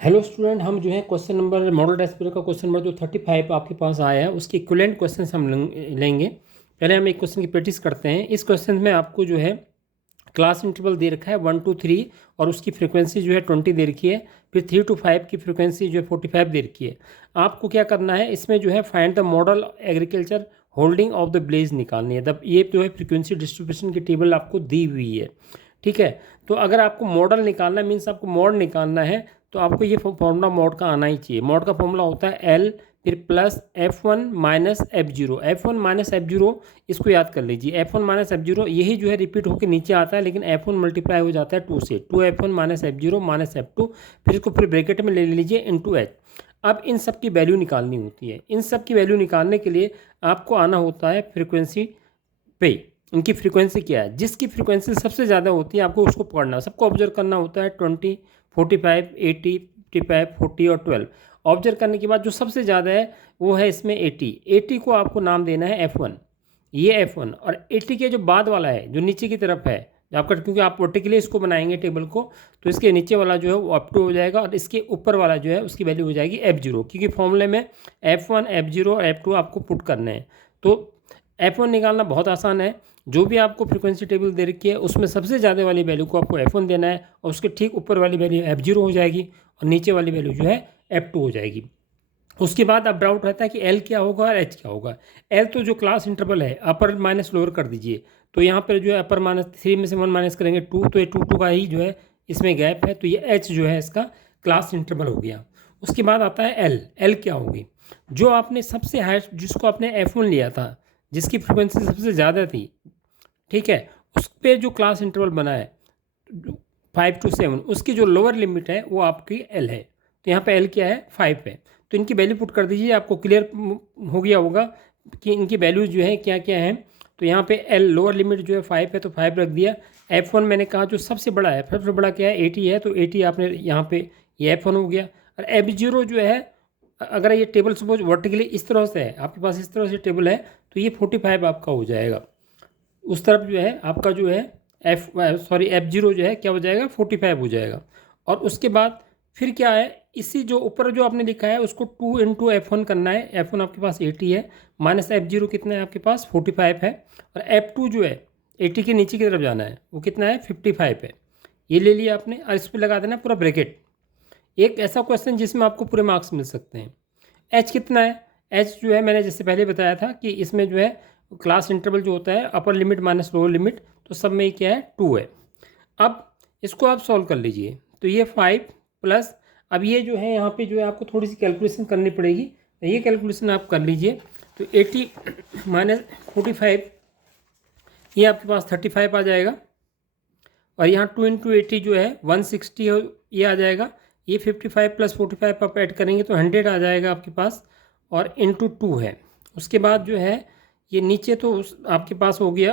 Hello student, हम जो है question number model test paper का क्वेश्चन नंबर जो 35 आपके पास आया है उसके इक्विवेलेंट क्वेश्चन हम लेंगे। पहले हम एक क्वेश्चन की प्रैक्टिस करते हैं। इस क्वेश्चन में आपको जो है क्लास इंटरवल दे रखा है 1 to 3 और उसकी फ्रीक्वेंसी जो है 20 दे रखी है। फिर 3 to 5 की फ्रीक्वेंसी जो है 45 दे रखी है। आपको क्या करना है, इसमें जो है find the model agriculture holding of the blaze निकालनी है। तब ये जो है फ्रीक्वेंसी डिस्ट्रीब्यूशन की टेबल आपको दी हुई है। ठीक है, तो अगर आपको मॉडल निकालना है, मीन्स आपको मॉड निकालना है, तो आपको ये फॉर्मूला मॉड का आना ही चाहिए। मॉड का फॉर्मूला होता है एल फिर plus F1 minus F0। F1 minus F0 इसको याद कर लीजिए। F1 माइनस F0 यही जो है रिपीट होकर नीचे आता है, लेकिन F1 मल्टीप्लाई हो जाता है 2 से। 2F1 minus F0 minus F2, फिर इसको पूरे ब्रैकेट में ले लीजिए इंटू H। अब इन सब की वैल्यू निकालनी होती है। इन सब की वैल्यू निकालने के लिए आपको आना होता है फ्रीक्वेंसी पे। इनकी फ्रीक्वेंसी क्या है, जिसकी फ्रीक्वेंसी सबसे ज़्यादा होती है आपको उसको पढ़ना, सबको ऑब्जर्व करना होता है। 20, 45, 80, 55, 40 और 12। ऑब्जर्व करने के बाद जो सबसे ज़्यादा है वो है इसमें 80। 80 को आपको नाम देना है F1, ये F1। और 80 के जो बाद वाला है जो नीचे की तरफ है आपका, क्योंकि आप वर्टिकली इसको बनाएंगे टेबल को, तो इसके नीचे वाला जो है वो F2 हो जाएगा और इसके ऊपर वाला जो है उसकी वैल्यू हो जाएगी F0, क्योंकि फॉर्मूले में F1, F0 और F2 आपको पुट करने हैं। तो F1 निकालना बहुत आसान है। जो भी आपको फ्रीक्वेंसी टेबल दे रखी है उसमें सबसे ज़्यादा वाली वैल्यू को आपको F1 देना है और उसके ठीक ऊपर वाली वैल्यू F0 हो जाएगी और नीचे वाली वैल्यू जो है F2 हो जाएगी। उसके बाद अब डाउट रहता है कि L क्या होगा और H क्या होगा। L तो जो क्लास इंटरवल है, अपर माइनस लोअर कर दीजिए, तो यहाँ पर जो है अपर माइनस 3 में से 1 माइनस करेंगे 2, तो ये 2 का ही जो है इसमें गैप है, तो ये H जो है इसका क्लास इंटरवल हो गया। उसके बाद आता है L। L क्या होगी, जो आपने सबसे हाईएस्ट जिसको आपने F1 लिया था, जिसकी फ्रिक्वेंसी सबसे ज़्यादा थी, ठीक है, उस पर जो क्लास इंटरवल बना है 5 to 7, उसकी जो लोअर लिमिट है वो आपकी L है। तो यहाँ पे L क्या है, 5 है। तो इनकी वैल्यू पुट कर दीजिए, आपको क्लियर हो गया होगा कि इनकी वैल्यू जो है क्या क्या है। तो यहाँ पे L लोअर लिमिट जो है 5 है, तो 5 रख दिया। F1 मैंने कहा जो सबसे बड़ा है, सबसे बड़ा क्या है, 80 है, तो 80 आपने यहाँ पे ये F1 हो गया। और F0 जो है, अगर ये टेबल सपोज वर्टिकली इस तरह से है, आपके पास इस तरह से टेबल है, तो ये 45 आपका हो जाएगा। उस तरफ जो है आपका जो है F0 जो है क्या हो जाएगा, 45 हो जाएगा। और उसके बाद फिर क्या है, इसी जो ऊपर जो आपने लिखा है उसको 2 इंटू F1 करना है। F1 आपके पास 80 है, माइनस F0 कितना है आपके पास 45 है, और F2 जो है 80 के नीचे की तरफ जाना है, वो कितना है 55 है। ये ले लिया आपने और इस पर लगा देना पूरा ब्रैकेट। एक ऐसा क्वेश्चन जिसमें आपको पूरे मार्क्स मिल सकते हैं। एच कितना है, एच जो है मैंने जैसे पहले बताया था कि इसमें जो है क्लास इंटरवल जो होता है upper limit minus lower limit, तो सब में क्या है 2 है। अब इसको आप सॉल्व कर लीजिए, तो ये 5 प्लस, अब ये जो है यहाँ पे जो है आपको थोड़ी सी कैलकुलेशन करनी पड़ेगी, ये कैलकुलेशन आप कर लीजिए। तो 80 माइनस 45, ये आपके पास 35 आ जाएगा। और यहाँ 2 इंटू 80 जो है 160 ये आ जाएगा। ये 55 प्लस 45 आप ऐड करेंगे तो 100 आ जाएगा आपके पास, और इंटू 2 है। उसके बाद जो है ये नीचे तो आपके पास हो गया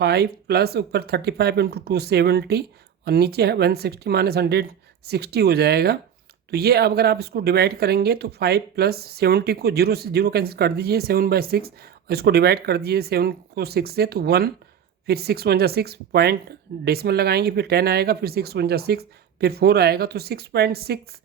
5 प्लस ऊपर 35 इंटू 2 70, और नीचे है 160 माइनस 160 हो जाएगा। तो ये अगर आप इसको डिवाइड करेंगे तो 5 प्लस 70 को 0 से 0 कैंसिल कर दीजिए, 7/6, और इसको डिवाइड कर दीजिए 7 को 6 से, तो 1, फिर 6 1 जा 6 पॉइंट डेसिमल लगाएंगे, फिर 10 आएगा, फिर 6 1 जा 6, फिर 4 आएगा, तो 6.6,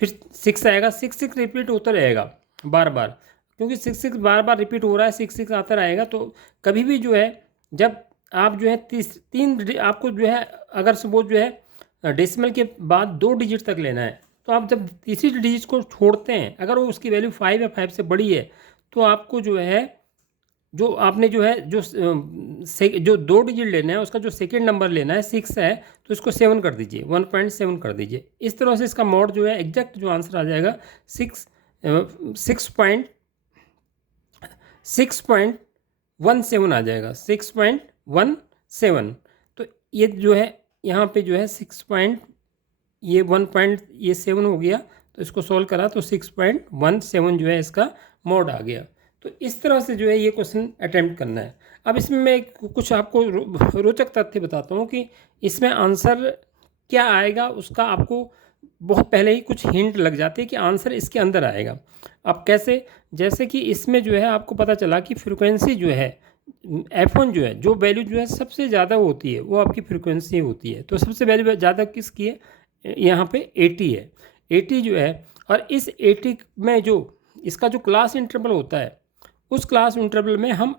फिर 6 आएगा। 6 रिपीट होता रहेगा बार बार, क्योंकि 6 बार बार रिपीट हो रहा है, 6 आता रहेगा। तो कभी भी जो है जब आप जो है तीन आपको जो है अगर सपोज जो है डेसिमल के बाद 2 डिजिट तक लेना है, तो आप जब तीसरी डिजिट को छोड़ते हैं, अगर वो उसकी वैल्यू 5 या 5 से बड़ी है, तो आपको जो है जो आपने जो है जो 2 डिजिट लेना है उसका जो सेकेंड नंबर लेना है 6 है, तो इसको 7 कर दीजिए, 1.7 कर दीजिए। इस तरह से इसका मॉड जो है एग्जैक्ट जो आंसर आ जाएगा 6.17 आ जाएगा, 6.17। तो ये जो है यहाँ पे जो है 1.7 हो गया, तो इसको सॉल्व करा तो 6.17 जो है इसका मॉड आ गया। तो इस तरह से जो है ये क्वेश्चन अटैम्प्ट करना है। अब इसमें मैं कुछ आपको रोचक तथ्य बताता हूँ कि इसमें आंसर क्या आएगा, उसका आपको बहुत पहले ही कुछ हिंट लग जाती है कि आंसर इसके अंदर आएगा। अब कैसे, जैसे कि इसमें जो है आपको पता चला कि फ्रिक्वेंसी जो है F1 जो है, जो वैल्यू जो है सबसे ज़्यादा होती है वो आपकी फ्रिक्वेंसी होती है। तो सबसे वैल्यू ज़्यादा किसकी है, यहाँ पे 80 है। 80 जो है, और इस 80 में जो इसका जो क्लास इंटरवल होता है, उस क्लास इंटरवल में हम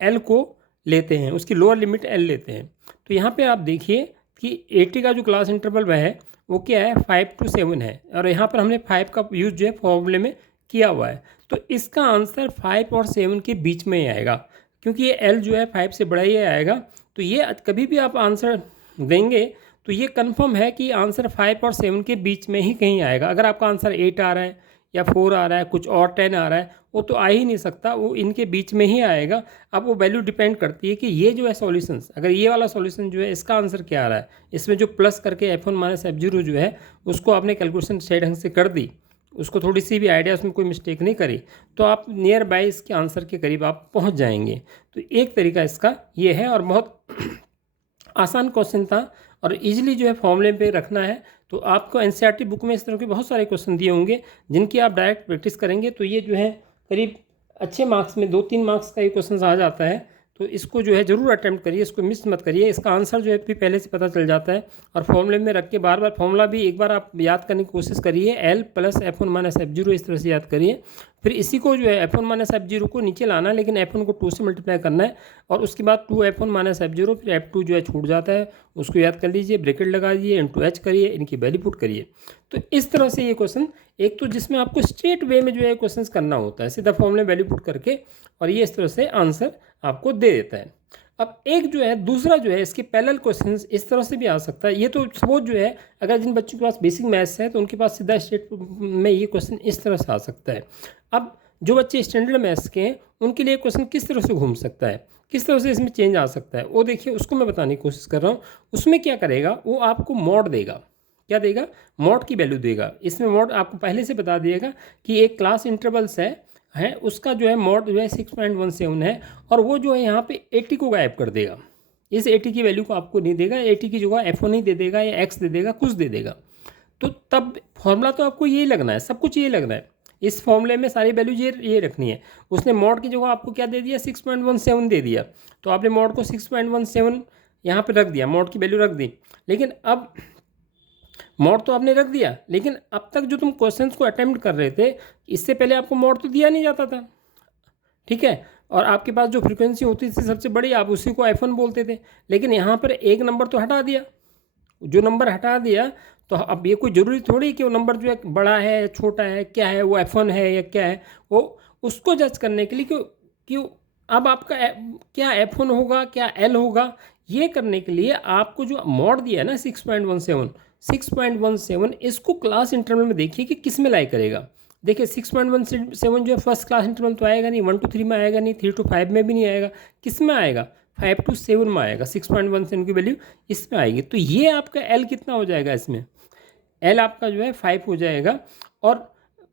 एल को लेते हैं, उसकी लोअर लिमिट एल लेते हैं। तो यहाँ पे आप देखिए कि 80 का जो क्लास इंटरवल वह है वो क्या है, 5 to 7 है, और यहाँ पर हमने 5 का यूज़ जो है फॉर्मूले में किया हुआ है। तो इसका आंसर 5 और 7 के बीच में ही आएगा, क्योंकि ये एल जो है 5 से बड़ा ही आएगा। तो ये कभी भी आप आंसर देंगे तो ये कंफर्म है कि आंसर 5 और 7 के बीच में ही कहीं आएगा। अगर आपका आंसर 8 आ रहा है या 4 आ रहा है, कुछ और 10 आ रहा है, वो तो आ ही नहीं सकता, वो इनके बीच में ही आएगा। अब वो वैल्यू डिपेंड करती है कि ये जो है सॉल्यूशंस, अगर ये वाला सॉल्यूशन जो है इसका आंसर क्या आ रहा है, इसमें जो प्लस करके f1 माइनस f0 जो है उसको आपने कैलकुलेशन सही ढंग से कर दी, उसको थोड़ी सी भी आइडिया, उसमें कोई मिस्टेक नहीं करी, तो आप नियर बाय इसके आंसर के करीब आप पहुंच जाएंगे। तो एक तरीका इसका ये है, और बहुत आसान क्वेश्चन था, और इजीली जो है फॉर्मूले पे रखना है। तो आपको एनसीईआरटी बुक में इस तरह के बहुत सारे क्वेश्चन दिए होंगे जिनकी आप डायरेक्ट प्रैक्टिस करेंगे तो ये जो है करीब अच्छे मार्क्स में 2-3 मार्क्स का ये क्वेश्चन आ जाता है। तो इसको जो है ज़रूर अटैम्प्ट करिए, इसको मिस मत करिए। इसका आंसर जो है भी पहले से पता चल जाता है, और फॉर्मूले में रख के बार बार फॉर्मूला भी एक बार आप याद करने की कोशिश करिए, L plus f1 minus f0 इस तरह से याद करिए। फिर इसी को जो है f1 माइनस f0 को नीचे लाना है, लेकिन f1 को 2 से मल्टीप्लाई करना है, और उसके बाद 2f1 माइनस f0, फिर f2 जो है छूट जाता है, उसको याद कर लीजिए, ब्रैकेट लगा दीजिए, इंटू h करिए, इनकी वैल्यू पुट करिए। तो इस तरह से ये क्वेश्चन, एक तो जिसमें आपको स्ट्रेट वे में जो है क्वेश्चन करना होता है, सीधा फॉर्मूले वैल्यू पुट करके, और ये इस तरह से आंसर आपको दे देता है। अब एक जो है दूसरा जो है इसके पैरेलल क्वेश्चंस इस तरह से भी आ सकता है। ये तो सपोज जो है अगर जिन बच्चों के पास बेसिक मैथ्स है तो उनके पास सीधा स्टेट में ये क्वेश्चन इस तरह से आ सकता है। अब जो बच्चे स्टैंडर्ड मैथ्स के हैं उनके लिए क्वेश्चन किस तरह से घूम सकता है, किस तरह से इसमें चेंज आ सकता है, वो देखिए, उसको मैं बताने की कोशिश कर रहा हूँ। उसमें क्या करेगा, वो आपको मॉड देगा। क्या देगा? मॉड की वैल्यू देगा। इसमें मॉड आपको पहले से बता दिएगा कि एक क्लास इंटरवल्स है उसका जो है मॉड जो है 6.17 है, और वो जो है यहाँ पे 80 को गायब कर देगा। इस 80 की वैल्यू को आपको नहीं देगा, 80 की जगह f1 ही दे देगा या x दे देगा, कुछ दे देगा। तो तब फॉर्मूला तो आपको यही लगना है, सब कुछ यही लगना है, इस फॉर्मूले में सारी वैल्यू ये रखनी है। उसने मॉड की जगह आपको क्या दे दिया, 6.17 दे दिया, तो आपने मॉड को 6.17 यहाँ पर रख दिया, मॉड की वैल्यू रख दी। लेकिन अब मॉड तो आपने रख दिया, लेकिन अब तक जो तुम क्वेश्चंस को अटेम्प्ट कर रहे थे, इससे पहले आपको मॉड तो दिया नहीं जाता था, ठीक है, और आपके पास जो फ्रीक्वेंसी होती थी सबसे बड़ी, आप उसी को f1 बोलते थे। लेकिन यहाँ पर एक नंबर तो हटा दिया, जो नंबर हटा दिया, तो अब ये कोई ज़रूरी थोड़ी कि वो नंबर जो है बड़ा है छोटा है, क्या है, वो f1 है या क्या है, वो उसको जज करने के लिए क्यों अब आपका क्या f1 होगा, क्या l होगा, ये करने के लिए आपको जो मॉड दिया है ना 6.17, इसको क्लास इंटरवल में देखिए कि किस में लाई करेगा। देखिए 6.17 जो है फर्स्ट क्लास इंटरवल तो आएगा नहीं, 1 to 3 में आएगा नहीं, 3 to 5 में भी नहीं आएगा, किस में आएगा, 5 to 7 में आएगा। 6.17 की वैल्यू इसमें आएगी, तो ये आपका एल कितना हो जाएगा, इसमें एल आपका जो है 5 हो जाएगा, और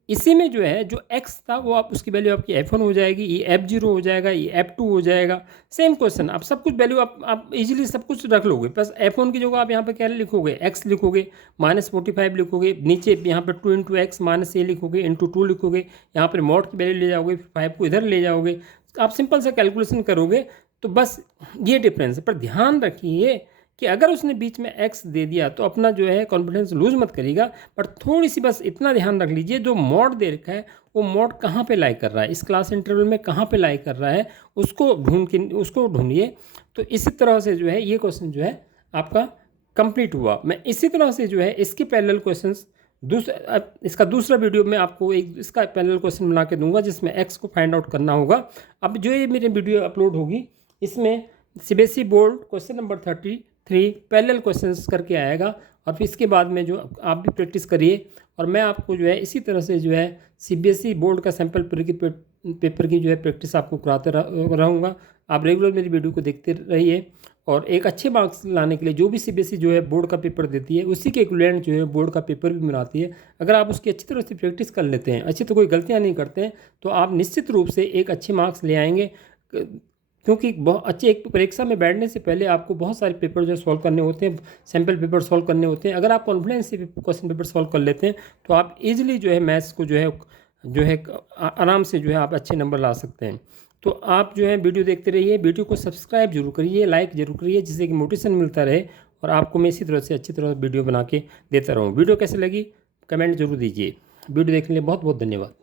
इसी में जो है जो x था वो आप उसकी वैल्यू आपकी f1 हो जाएगी, ये f0 हो जाएगा, ये f2 हो जाएगा। सेम क्वेश्चन, आप सब कुछ वैल्यू आप इजीली सब कुछ रख लोगे। प्लस f1 की जगह आप यहाँ पे क्या लिखोगे, x लिखोगे, -45 लिखोगे, नीचे यहाँ पे 2 इंटू एक्स माइनस ए लिखोगे, इंटू 2 लिखोगे, यहाँ पर मॉड की वैल्यू ले जाओगे, फिर 5 को इधर ले जाओगे, आप सिंपल सा कैलकुलेशन करोगे। तो बस ये डिफरेंस है, पर ध्यान रखिए कि अगर उसने बीच में x दे दिया तो अपना जो है कॉन्फिडेंस लूज मत करिएगा, पर थोड़ी सी बस इतना ध्यान रख लीजिए, जो मॉड दे रखा है वो मॉड कहाँ पे लाई कर रहा है, इस क्लास इंटरवल में कहाँ पे लाई कर रहा है, उसको ढूंढिए। तो इसी तरह से जो है ये क्वेश्चन जो है आपका कंप्लीट हुआ। मैं इसी तरह से जो है इसके पैरेलल क्वेश्चंस इसका दूसरा वीडियो में आपको एक इसका पैरेलल क्वेश्चन बना के दूंगा जिसमें x को फाइंड आउट करना होगा। अब जो ये मेरी वीडियो अपलोड होगी इसमें CBSE board question number 33 parallel questions करके आएगा, और फिर इसके बाद में जो आप भी प्रैक्टिस करिए, और मैं आपको जो है इसी तरह से जो है सीबीएसई बोर्ड का सैम्पल पेपर की जो है प्रैक्टिस आपको कराते रहूँगा। आप रेगुलर मेरी वीडियो को देखते रहिए, और एक अच्छे मार्क्स लाने के लिए जो भी सीबीएसई जो है बोर्ड का पेपर देती है उसी के इक्विवेलेंट जो है बोर्ड का पेपर भी बनाती है। अगर आप उसकी अच्छी तरह से प्रैक्टिस कर लेते हैं, अच्छी तो कोई गलतियाँ नहीं करते हैं, तो आप निश्चित रूप से एक अच्छे मार्क्स ले आएंगे। क्योंकि बहुत अच्छे एक परीक्षा में बैठने से पहले आपको बहुत सारे पेपर जो सॉल्व करने होते हैं, सैम्पल पेपर सॉल्व करने होते हैं। अगर आप कॉन्फिडेंस से क्वेश्चन पेपर सॉल्व कर लेते हैं तो आप इजीली जो है मैथ्स को जो है आराम से जो है आप अच्छे नंबर ला सकते हैं। तो आप जो है वीडियो देखते रहिए, वीडियो को सब्सक्राइब जरूर करिए, लाइक जरूर करिए, जिससे कि मोटिवेशन मिलता रहे और आपको मैं इसी तरह से अच्छी तरह वीडियो बना के देता रहूँ। वीडियो कैसे लगी कमेंट जरूर दीजिए। वीडियो देखने के लिए बहुत बहुत धन्यवाद।